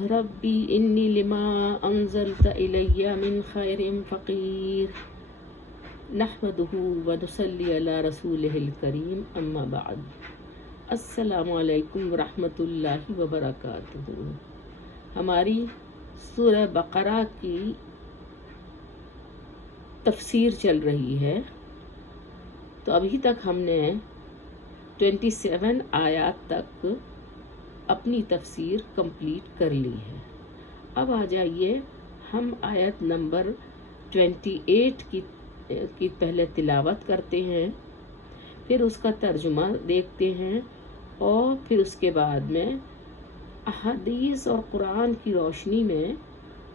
ربی انی لما انزلت الی من خیر فقیر نحمده ونصلی علی رسولہ الکریم اما بعد. السلام علیکم ورحمۃ اللہ وبرکاتہ. ہماری سورہ بقرہ کی تفسیر چل رہی ہے، تو ابھی تک ہم نے 27 آیات تک اپنی تفسیر کمپلیٹ کر لی ہے. اب آ جائیے ہم آیت نمبر 28 کی پہلے تلاوت کرتے ہیں، پھر اس کا ترجمہ دیکھتے ہیں، اور پھر اس کے بعد میں احادیث اور قرآن کی روشنی میں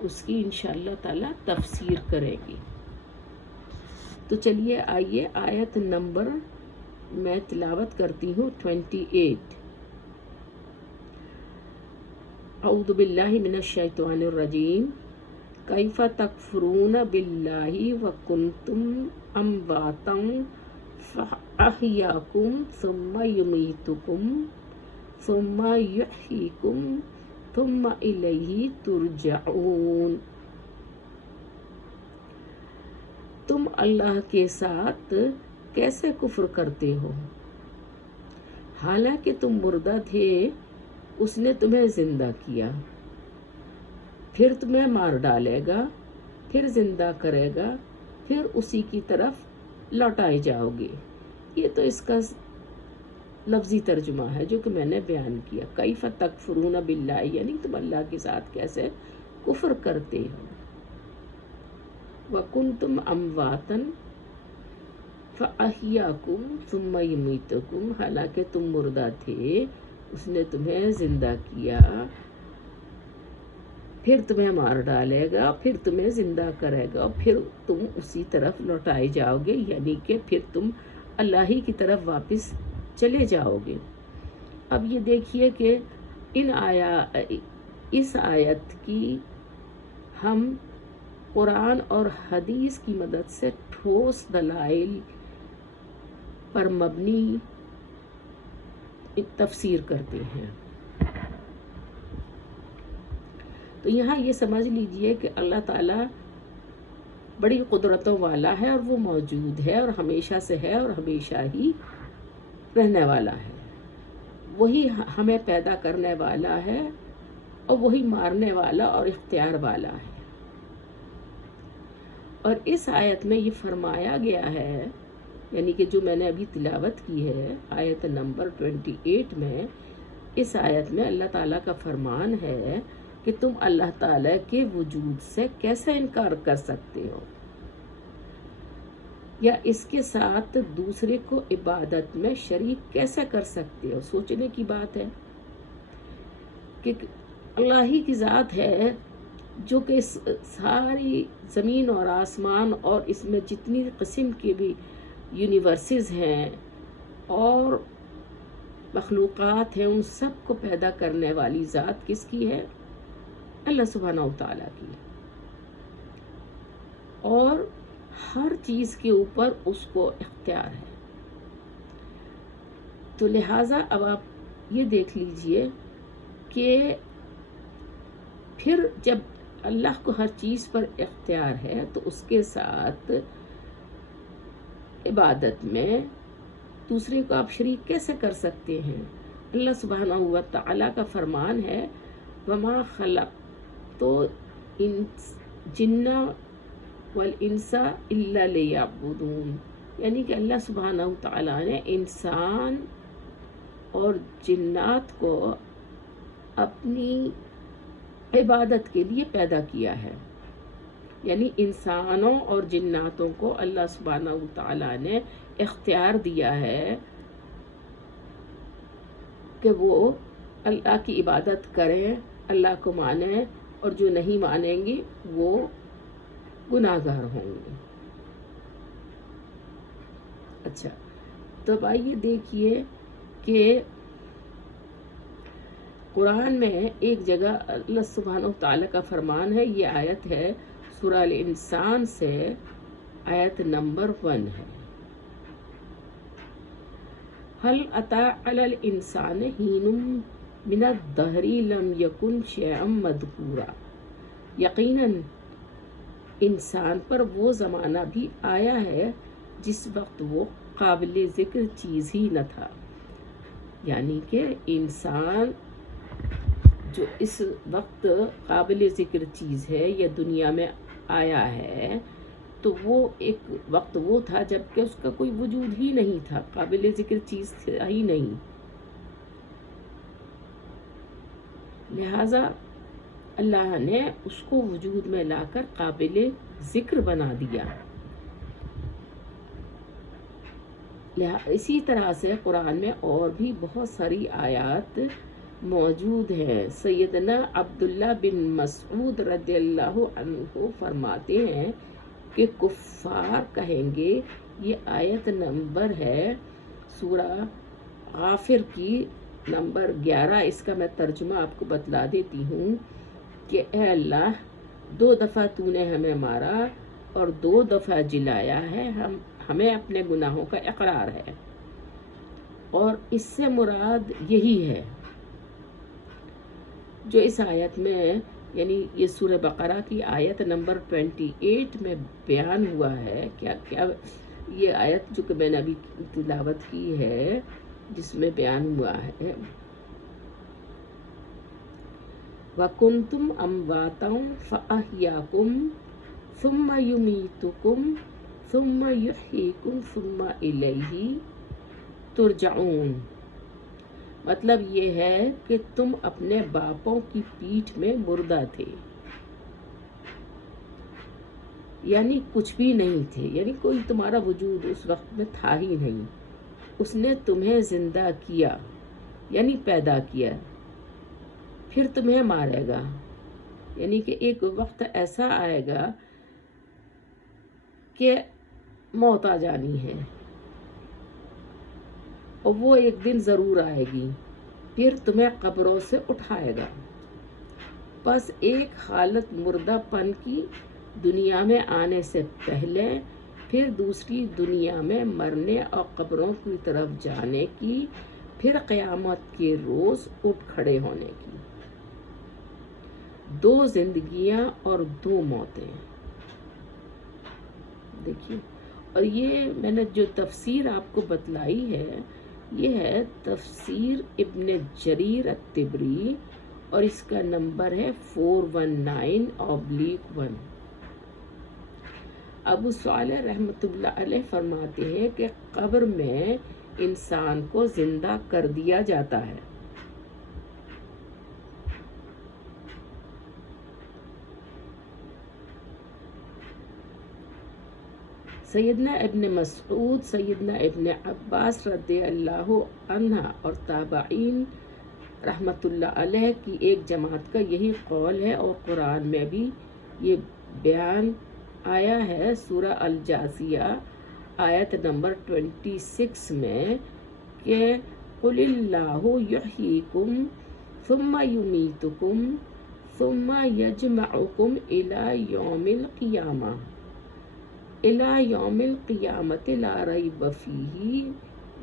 اس کی انشاءاللہ تعالی تفسیر کریں گی. تو چلیے آئیے آیت نمبر میں تلاوت کرتی ہوں 28. اعوذ باللہ من الشیطان الرجیم. کیف تکفرون باللہ وکنتم امواتا فاحیاکم ثم یمیتکم ثم یحییکم ثم الیہ ترجعون. تم اللہ کے ساتھ کیسے کفر کرتے ہو، حالانکہ تم مردہ تھے، اس نے تمہیں زندہ کیا، پھر تمہیں مار ڈالے گا، پھر زندہ کرے گا، پھر اسی کی طرف لوٹائے جاؤ گے. یہ تو اس کا لفظی ترجمہ ہے جو کہ میں نے بیان کیا. کیف تکفرون باللہ یعنی تم اللہ کے ساتھ کیسے کفر کرتے ہو. وَكُنْتُمْ أَمْوَاتًا فَأَحْيَاكُمْ ثُمَّ يُمِيتُكُمْ حالانکہ تم مردہ تھے، اس نے تمہیں زندہ کیا، پھر تمہیں مار ڈالے گا، پھر تمہیں زندہ کرے گا، پھر تم اسی طرف لوٹائے جاؤ گے، یعنی کہ پھر تم اللہ ہی کی طرف واپس چلے جاؤ گے. اب یہ دیکھیے کہ اس آیت کی ہم قرآن اور حدیث کی مدد سے ٹھوس دلائل پر مبنی تفسیر کرتے ہیں. تو یہاں یہ سمجھ لیجئے کہ اللہ تعالیٰ بڑی قدرتوں والا ہے، اور وہ موجود ہے اور ہمیشہ سے ہے اور ہمیشہ ہی رہنے والا ہے. وہی ہمیں پیدا کرنے والا ہے، اور وہی مارنے والا اور اختیار والا ہے. اور اس آیت میں یہ فرمایا گیا ہے، یعنی کہ جو میں نے ابھی تلاوت کی ہے آیت نمبر 28 میں، اس آیت میں اللہ تعالیٰ کا فرمان ہے کہ تم اللہ تعالیٰ کے وجود سے کیسے انکار کر سکتے ہو، یا اس کے ساتھ دوسرے کو عبادت میں شریک کیسے کر سکتے ہو. سوچنے کی بات ہے کہ اللہ ہی کی ذات ہے جو کہ ساری زمین اور آسمان اور اس میں جتنی قسم کے بھی یونیورسز ہیں اور مخلوقات ہیں، ان سب کو پیدا کرنے والی ذات کس کی ہے؟ اللہ سبحانہ وتعالیٰ کی. اور ہر چیز کے اوپر اس کو اختیار ہے. تو لہٰذا اب آپ یہ دیکھ لیجئے کہ پھر جب اللہ کو ہر چیز پر اختیار ہے تو اس کے ساتھ عبادت میں دوسرے کو آپ شریک کیسے کر سکتے ہیں؟ اللہ سبحانہ و تعالیٰ کا فرمان ہے وَمَا خَلَقْتُ الْجِنَّ وَالْإِنسَ إِلَّا لِيَعْبُدُونِ، یعنی کہ اللہ سبحانہ و تعالیٰ نے انسان اور جنات کو اپنی عبادت کے لیے پیدا کیا ہے. یعنی انسانوں اور جناتوں کو اللہ سبحانہ و تعالیٰ نے اختیار دیا ہے کہ وہ اللہ کی عبادت کریں، اللہ کو مانیں، اور جو نہیں مانیں گے وہ گناہگار ہوں گے. اچھا، تو اب آئیے دیکھیے کہ قرآن میں ایک جگہ اللہ سبحانہ و تعالیٰ کا فرمان ہے. یہ آیت ہے سورہ الانسان سے، آیت نمبر 1 ہے. هل أتى على الإنسان حين من الدہر لم یکن شیئا مذکورا، یقیناً انسان پر وہ زمانہ بھی آیا ہے جس وقت وہ قابل ذکر چیز ہی نہ تھا. یعنی کہ انسان جو اس وقت قابل ذکر چیز ہے یا دنیا میں آیا ہے، تو وہ ایک وقت وہ تھا جب کہ اس کا کوئی وجود ہی نہیں تھا، قابل ذکر چیز تھا ہی نہیں. لہٰذا اللہ نے اس کو وجود میں لا کر قابل ذکر بنا دیا. اسی طرح سے قرآن میں اور بھی بہت ساری آیات موجود ہیں. سیدنا عبداللہ بن مسعود رضی اللہ عنہ فرماتے ہیں کہ کفار کہیں گے، یہ آیت نمبر ہے سورہ غافر کی نمبر 11. اس کا میں ترجمہ آپ کو بتلا دیتی ہوں کہ اے اللہ، 2 دفعہ تو نے ہمیں مارا اور 2 دفعہ جلایا ہے، ہمیں اپنے گناہوں کا اقرار ہے. اور اس سے مراد یہی ہے جو اس آیت میں، یعنی یہ سورہ بقرہ کی آیت نمبر 28 میں بیان ہوا ہے. کیا یہ آیت جو کہ میں نے ابھی تلاوت کی ہے جس میں بیان ہوا ہے، وَكُنْتُمْ أَمْوَاتًا فَأَحْيَاكُمْ ثُمَّ يُمِيتُكُمْ ثُمَّ يُحْيِيكُمْ ثُمَّ إِلَيْهِ تُرْجَعُونَ. مطلب یہ ہے کہ تم اپنے باپوں کی پیٹھ میں مردہ تھے، یعنی کچھ بھی نہیں تھے، یعنی کوئی تمہارا وجود اس وقت میں تھا ہی نہیں. اس نے تمہیں زندہ کیا یعنی پیدا کیا، پھر تمہیں مارے گا. یعنی کہ ایک وقت ایسا آئے گا کہ موت آ جانی ہے، اور وہ ایک دن ضرور آئے گی. پھر تمہیں قبروں سے اٹھائے گا. بس ایک حالت مردہ پن کی دنیا میں آنے سے پہلے، پھر دوسری دنیا میں مرنے اور قبروں کی طرف جانے کی، پھر قیامت کے روز اٹھ کھڑے ہونے کی. 2 زندگیاں اور 2 موتیں. دیکھیے، اور یہ میں نے جو تفسیر آپ کو بتلائی ہے، یہ ہے تفسیر ابن جریر الطبری، اور اس کا نمبر ہے 419/1. ابو صالح رحمۃ اللہ علیہ فرماتے ہیں کہ قبر میں انسان کو زندہ کر دیا جاتا ہے. سیدنا ابن مسعود، سیدنا ابن عباس رضی اللہ عنہ اور تابعین رحمۃ اللہ علیہ کی ایک جماعت کا یہی قول ہے. اور قرآن میں بھی یہ بیان آیا ہے سورہ الجاثیہ آیت نمبر 26 میں کہ قُلِ اللَّهُ يُحْيِيكُمْ ثُمَّ يُمِيتُكُمْ ثُمَّ يَجْمَعُكُمْ إِلَى يَوْمِ الْقِيَامَةِ لَا رَيْبَ فِيهِ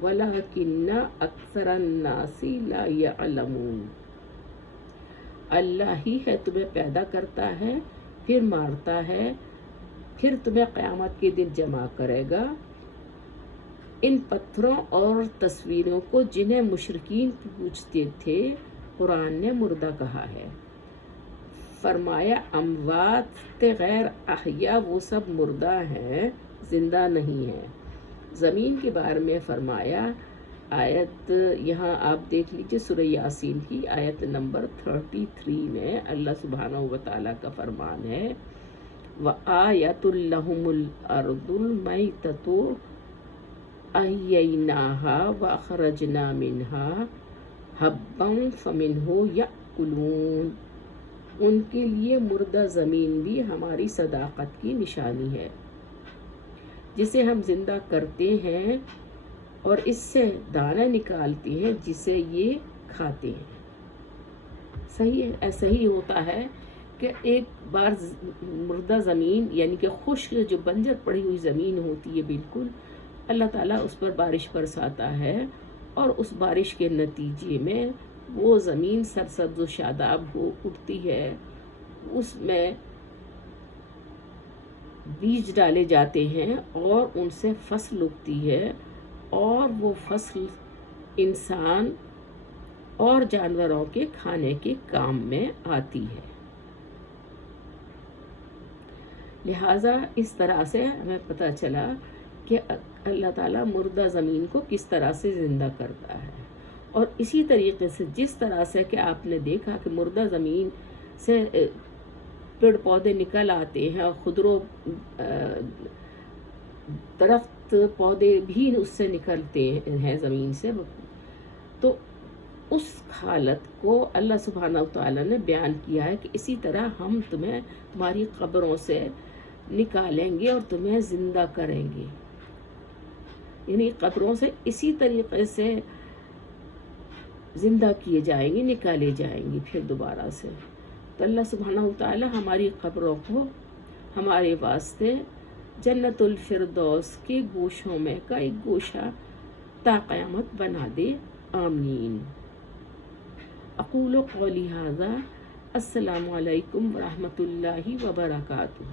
وَلَكِنَّ أَكْثَرَ النَّاسِ لَا يَعْلَمُونَ. اللہ ہی ہے تمہیں پیدا کرتا ہے، پھر مارتا ہے، پھر تمہیں قیامت کے دن جمع کرے گا. ان پتھروں اور تصویروں کو جنہیں مشرکین پوجتے تھے قرآن نے مردہ کہا ہے. فرمایا اموات غیر احیا وہ سب مردہ ہیں، زندہ نہیں ہیں. زمین کے بارے میں فرمایا، آیت یہاں آپ دیکھ لیجئے سورہ یاسین کی آیت نمبر 33 میں اللہ سبحانہ وتعالیٰ کا فرمان ہے، وَآیَةٌ لَهُمُ الْأَرْضُ الْمَيْتَةُ أَحْيَيْنَاهَا وَأَخْرَجْنَا مِنْهَا حَبًّا فَمِنْهُ يَأْكُلُونَ. ان کے لیے مردہ زمین بھی ہماری صداقت کی نشانی ہے، جسے ہم زندہ کرتے ہیں اور اس سے دانہ نکالتے ہیں جسے یہ کھاتے ہیں. صحیح ہے، ایسا ہی ہوتا ہے کہ ایک بار مردہ زمین یعنی کہ خشک جو بنجر پڑی ہوئی زمین ہوتی ہے بالکل، اللہ تعالیٰ اس پر بارش برساتا ہے، اور اس بارش کے نتیجے میں وہ زمین سرسبز و شاداب ہو اٹھتی ہے، اس میں بیج ڈالے جاتے ہیں اور ان سے فصل اگتی ہے، اور وہ فصل انسان اور جانوروں کے کھانے کے کام میں آتی ہے۔ لہٰذا اس طرح سے ہمیں پتہ چلا کہ اللہ تعالیٰ مردہ زمین کو کس طرح سے زندہ کرتا ہے، اور اسی طریقے سے جس طرح سے کہ آپ نے دیکھا کہ مردہ زمین سے پیڑ پودے نکل آتے ہیں اور خضرو درخت پودے بھی اس سے نکلتے ہیں زمین سے، تو اس حالت کو اللہ سبحانہ وتعالیٰ نے بیان کیا ہے کہ اسی طرح ہم تمہیں تمہاری قبروں سے نکالیں گے اور تمہیں زندہ کریں گے، یعنی قبروں سے اسی طریقے سے زندہ کیے جائیں گے، نکالے جائیں گے پھر دوبارہ سے۔ تو اللہ سبحانہ وتعالیٰ ہماری قبروں کو ہمارے واسطے جنت الفردوس کے گوشوں میں کا ایک گوشہ تا قیامت بنا دے، آمین۔ اقول قولی ھذا، السلام علیکم ورحمۃ اللہ وبرکاتہ۔